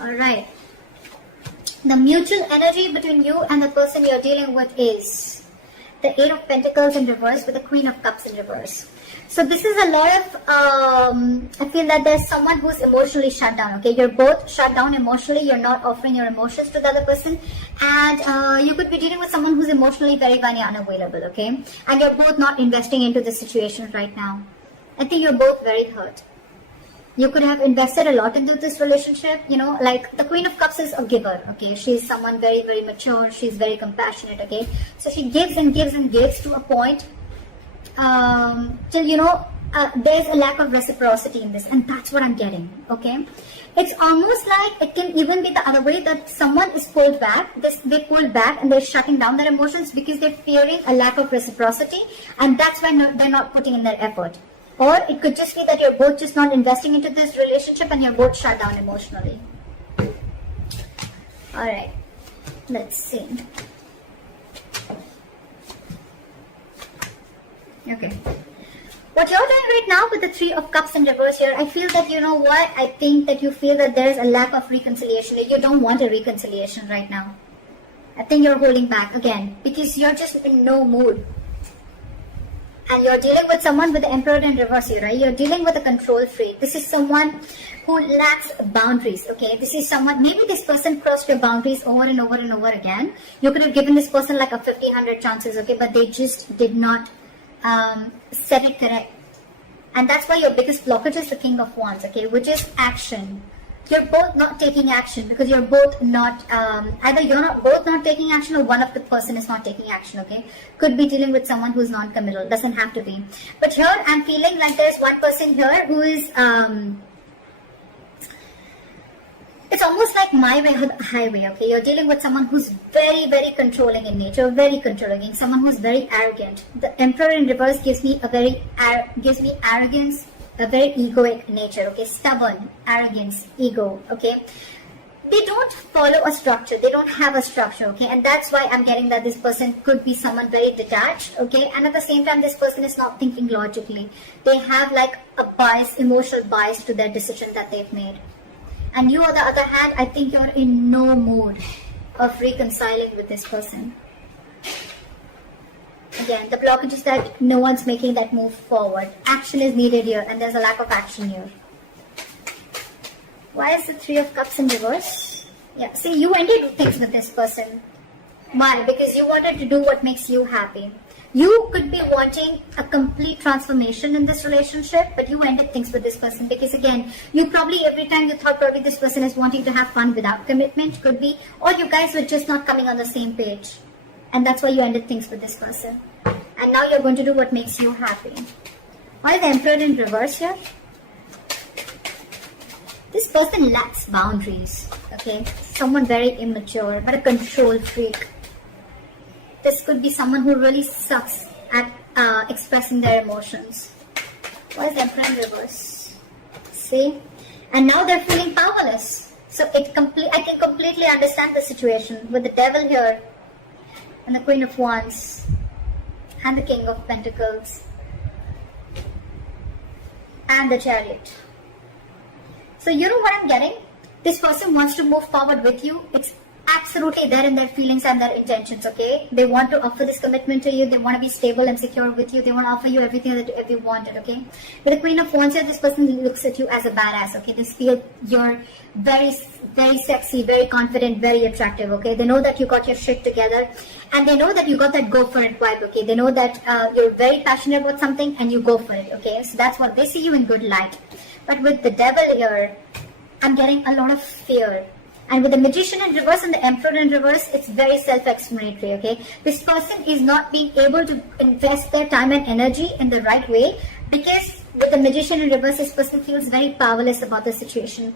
All right. The mutual energy between you and the person you're dealing with is the Eight of Pentacles in reverse with the Queen of Cups in reverse. So this is a lot of, I feel that there's someone who's emotionally shut down, okay? You're both shut down emotionally. You're not offering your emotions to the other person. And you could be dealing with someone who's emotionally very, very unavailable, okay? And you're both not investing into the situation right now. I think you're both very hurt. You could have invested a lot into this relationship, you know, like the Queen of Cups is a giver, okay? She's someone very, very mature. She's very compassionate, okay? So she gives and gives and gives to a point till, you know, there's a lack of reciprocity in this. And that's what I'm getting, okay? It's almost like it can even be the other way, that someone is pulled back. They pulled back and they're shutting down their emotions because they're fearing a lack of reciprocity. And that's why they're not putting in their effort. Or it could just be that you're both just not investing into this relationship and you're both shut down emotionally. Alright, let's see. Okay. What you're doing right now with the Three of Cups in reverse here, I feel that, you know what, I think that you feel that there is a lack of reconciliation. You don't want a reconciliation right now. I think you're holding back again because you're just in no mood. And you're dealing with someone with the Emperor in reverse here, right? You're dealing with a control freak. This is someone who lacks boundaries, okay? This is someone, maybe this person crossed your boundaries over and over and over again. You could have given this person like a 50, 100 chances, okay? But they just did not set it correct. And that's why your biggest blockage is the King of Wands, okay? Which is action. You're both not taking action because you're both not, either you're not both not taking action or one of the person is not taking action, okay? Could be dealing with someone who's non-committal, doesn't have to be. But here I'm feeling like there's one person here who is, it's almost like my way or the highway, okay? You're dealing with someone who's very, very controlling in nature, very controlling, someone who's very arrogant. The Emperor in reverse gives me arrogance, a very egoic nature, okay? Stubborn, arrogance, ego, okay? They don't follow a structure. They don't have a structure, okay? And that's why I'm getting that this person could be someone very detached, okay? And at the same time, this person is not thinking logically. They have like a bias, emotional bias to their decision that they've made. And you, on the other hand, I think you're in no mood of reconciling with this person. Again, the blockage is that no one's making that move forward. Action is needed here, and there's a lack of action here. Why is the Three of Cups in reverse? Yeah, see, you ended things with this person. Why? Because you wanted to do what makes you happy. You could be wanting a complete transformation in this relationship, but you ended things with this person because, again, you probably, every time you thought probably this person is wanting to have fun without commitment, could be, or you guys were just not coming on the same page. And that's why you ended things with this person. And now you're going to do what makes you happy. Why is the Emperor in reverse here? This person lacks boundaries, okay? Someone very immature, but a control freak. This could be someone who really sucks at expressing their emotions. Why is the Emperor in reverse? See? And now they're feeling powerless. So I can completely understand the situation with the Devil here and the Queen of Wands and the King of Pentacles and the Chariot. So you know what I'm getting? This person wants to move forward with you. It's absolutely there in their feelings and their intentions, okay? They want to offer this commitment to you. They want to be stable and secure with you. They want to offer you everything that you wanted, okay? With the Queen of Wands here, this person looks at you as a badass, okay? They feel you're very, very sexy, very confident, very attractive, okay? They know that you got your shit together and they know that you got that go for it vibe, okay? They know that you're very passionate about something and you go for it, okay? So that's what they see you in good light. But with the Devil here, I'm getting a lot of fear. And with the Magician in reverse and the Emperor in reverse, it's very self-explanatory, okay? This person is not being able to invest their time and energy in the right way because with the Magician in reverse, this person feels very powerless about the situation.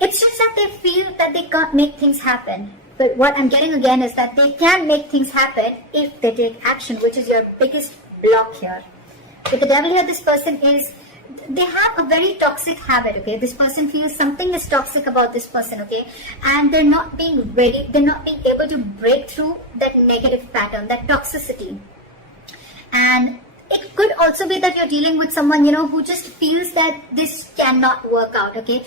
It's just that they feel that they can't make things happen. But what I'm getting again is that they can make things happen if they take action, which is your biggest block here. With the Devil here, this person is, they have a very toxic habit, okay? This person feels something is toxic about this person, okay? And they're not being ready, they're not being able to break through that negative pattern, that toxicity. And it could also be that you're dealing with someone, you know, who just feels that this cannot work out, okay?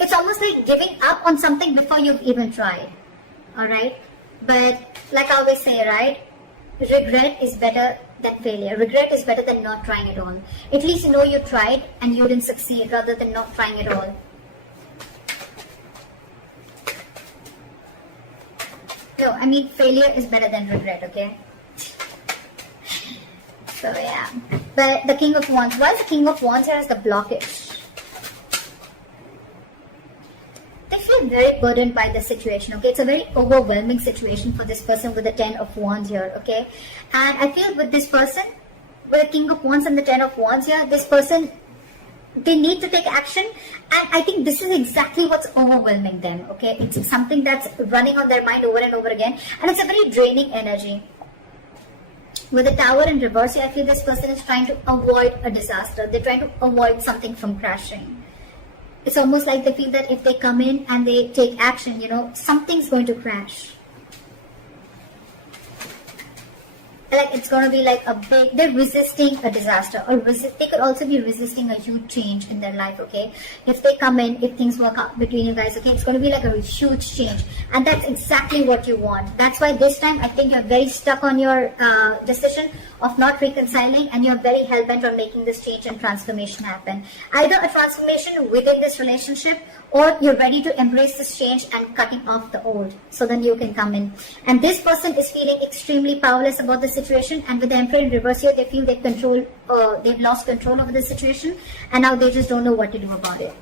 it's almost like giving up on something before you've even tried. Alright? But like I always say, right? Regret is better than failure. Regret is better than not trying at all. At least you know you tried and you didn't succeed rather than not trying at all. No, I mean failure is better than regret, okay? So yeah. But the King of Wands, why is the King of Wands here as the blockage? They feel very burdened by the situation, okay? It's a very overwhelming situation for this person with the 10 of Wands here, okay? And I feel with this person, with the King of Wands and the 10 of Wands here, this person, they need to take action, and I think this is exactly what's overwhelming them, okay? It's something that's running on their mind over and over again, and it's a very draining energy. With the Tower in reverse, I feel this person is trying to avoid a disaster. They're trying to avoid something from crashing. It's almost like they feel that if they come in and they take action, you know, something's going to crash. Like it's going to be like a big, they're resisting a disaster, or they could also be resisting a huge change in their life, okay? If they come in, if things work out between you guys, okay, it's going to be like a huge change, and that's exactly what you want. That's why this time I think you're very stuck on your decision of not reconciling, and you're very hell-bent on making this change and transformation happen. Either a transformation within this relationship, or you're ready to embrace this change and cutting off the old so then you can come in. And this person is feeling extremely powerless about the situation, and with the Emperor in reverse here, they feel they've lost control over the situation, and now they just don't know what to do about it.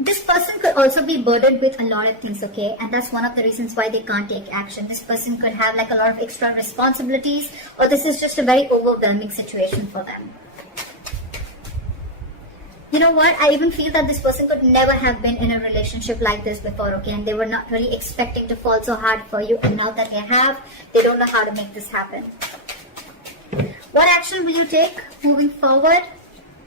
This person could also be burdened with a lot of things, okay? And that's one of the reasons why they can't take action. This person could have like a lot of extra responsibilities, or this is just a very overwhelming situation for them. You know what? I even feel that this person could never have been in a relationship like this before, okay? And they were not really expecting to fall so hard for you. And now that they have, they don't know how to make this happen. What action will you take moving forward?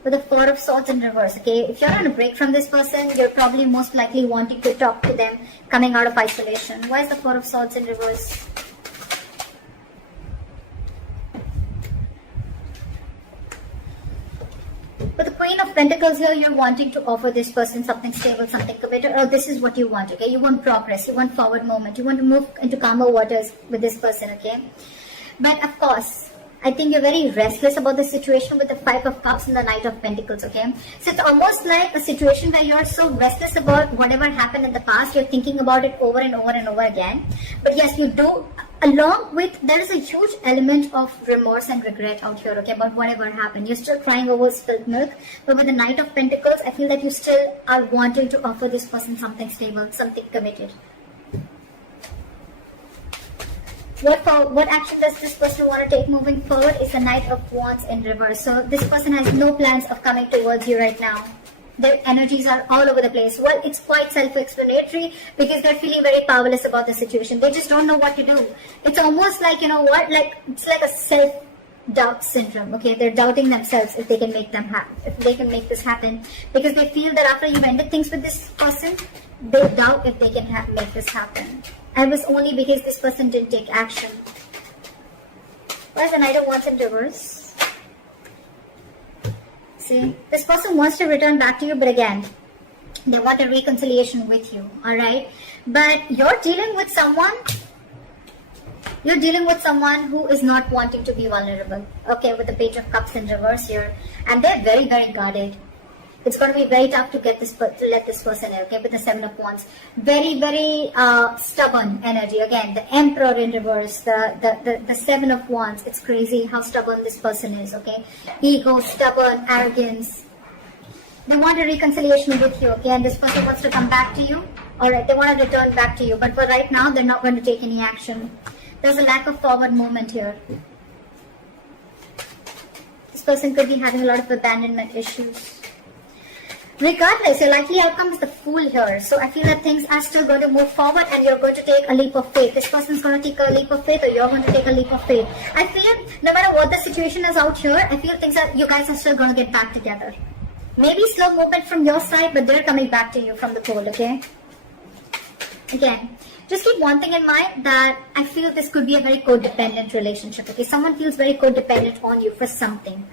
With the Four of Swords in reverse, okay? If you're on a break from this person, you're probably most likely wanting to talk to them coming out of isolation. Why is the Four of Swords in reverse? With the Queen of Pentacles here, you're wanting to offer this person something stable, something committed, or this is what you want, okay? You want progress, you want forward movement, you want to move into calmer waters with this person, okay? But of course, I think you're very restless about the situation with the Five of Cups and the Knight of Pentacles, okay? So it's almost like a situation where you're so restless about whatever happened in the past, you're thinking about it over and over and over again. But yes, you do, along with, there is a huge element of remorse and regret out here, okay, about whatever happened. You're still crying over spilled milk, but with the Knight of Pentacles, I feel that you still are wanting to offer this person something stable, something committed. What action does this person want to take moving forward is the Knight of Wands in reverse. So this person has no plans of coming towards you right now. Their energies are all over the place. Well, it's quite self-explanatory because they're feeling very powerless about the situation. They just don't know what to do. It's almost like, you know what, like it's like a self-doubt syndrome. Okay, they're doubting themselves if they can make this happen, because they feel that after you've ended things with this person, they doubt if they can make this happen. And it was only because this person didn't take action. Why is the Knight of Wands in reverse? See, this person wants to return back to you, but again, they want a reconciliation with you, alright? But you're dealing with someone who is not wanting to be vulnerable, okay, with the Page of Cups in reverse here. And they're very, very guarded. It's going to be very tough to let this person in, okay, with the Seven of Wands. Very, very stubborn energy. Again, the Emperor in reverse, the Seven of Wands. It's crazy how stubborn this person is, okay? Ego, stubborn, arrogance. They want a reconciliation with you, okay? And this person wants to come back to you. Alright, they want to return back to you. But for right now, they're not going to take any action. There's a lack of forward movement here. This person could be having a lot of abandonment issues. Regardless, your likely outcome is the Fool here. So I feel that things are still going to move forward and you're going to take a leap of faith. This person's going to take a leap of faith, or you're going to take a leap of faith. I feel no matter what the situation is out here, I feel you guys are still going to get back together. Maybe slow movement from your side, but they're coming back to you from the pole, okay? Again, just keep one thing in mind, that I feel this could be a very codependent relationship, okay? Someone feels very codependent on you for something.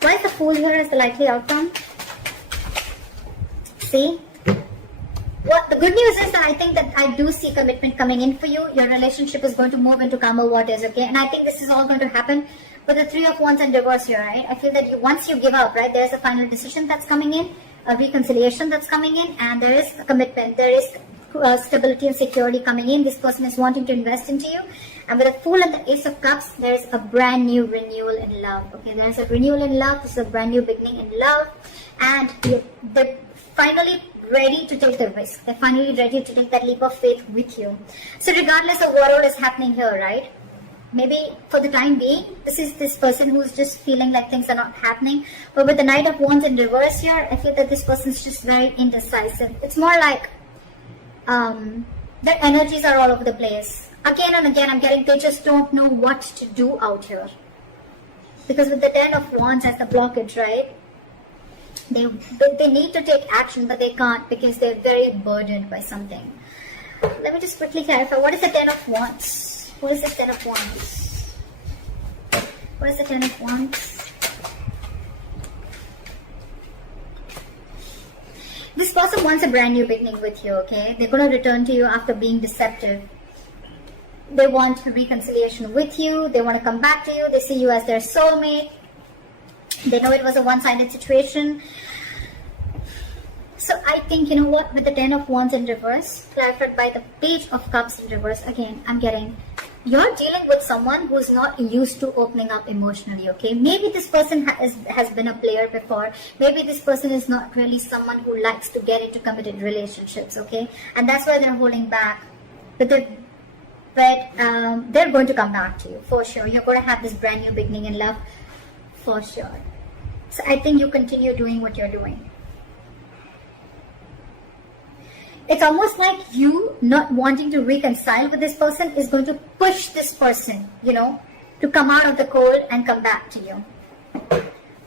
Why is the Fool here as the likely outcome? see. What the good news is that I think that I do see commitment coming in for you. Your relationship is going to move into calmer waters, okay? And I think this is all going to happen with the Three of Wands in reverse here, right? I feel that once you give up, right, there's a final decision that's coming in, a reconciliation that's coming in, and there is a commitment. There is stability and security coming in. This person is wanting to invest into you. And with the Fool and the Ace of Cups, there's a brand new renewal in love, okay? There's a renewal in love. This is a brand new beginning in love. And they're finally ready to take the risk. They're finally ready to take that leap of faith with you. So regardless of what all is happening here, right? Maybe for the time being, this is this person who's just feeling like things are not happening. But with the Knight of Wands in reverse here, I feel that this person's just very indecisive. It's more like their energies are all over the place. Again and again, I'm getting they just don't know what to do out here. Because with the Ten of Wands as the blockage, right? They need to take action, but they can't because they're very burdened by something. Let me just quickly clarify. What is the Ten of Wands? What is the Ten of Wands? What is the Ten of Wands? This person wants a brand new beginning with you, okay? They're going to return to you after being deceptive. They want reconciliation with you. They want to come back to you. They see you as their soulmate. They know it was a one-sided situation. So I think, you know what, with the Ten of Wands in reverse, clarified by the Page of Cups in reverse, again, I'm getting, you're dealing with someone who's not used to opening up emotionally, okay? Maybe this person has been a player before. Maybe this person is not really someone who likes to get into committed relationships, okay? And that's why they're holding back. But they're going to come back to you, for sure. You're going to have this brand new beginning in love, for sure. So I think you continue doing what you're doing. It's almost like you not wanting to reconcile with this person is going to push this person, you know, to come out of the cold and come back to you.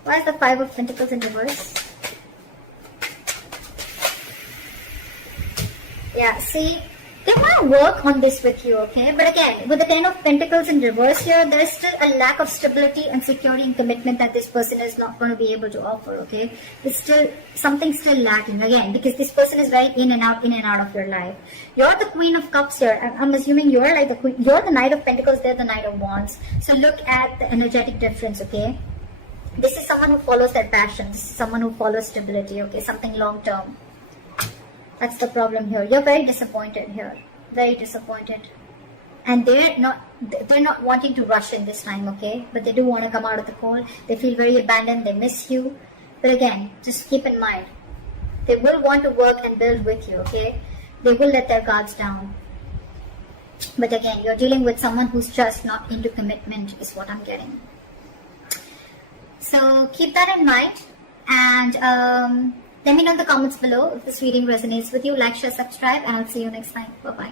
Why is the Five of Pentacles in reverse? Yeah, see, they want to work on this with you, okay? But again, with the Ten of Pentacles in reverse here, there is still a lack of stability and security and commitment that this person is not going to be able to offer, okay? It's still, something's still lacking, again, because this person is very in and out of your life. You're the Queen of Cups here. I'm assuming you're like the Queen, you're the Knight of Pentacles, they're the Knight of Wands. So look at the energetic difference, okay? This is someone who follows their passions, someone who follows stability, okay? Something long-term. That's the problem here. You're very disappointed here. Very disappointed. And they're not wanting to rush in this time, okay? But they do want to come out of the cold. They feel very abandoned. They miss you. But again, just keep in mind, they will want to work and build with you, okay? They will let their guards down. But again, you're dealing with someone who's just not into commitment is what I'm getting. So keep that in mind. And let me know in the comments below if this reading resonates with you. Like, share, subscribe, and I'll see you next time. Bye-bye.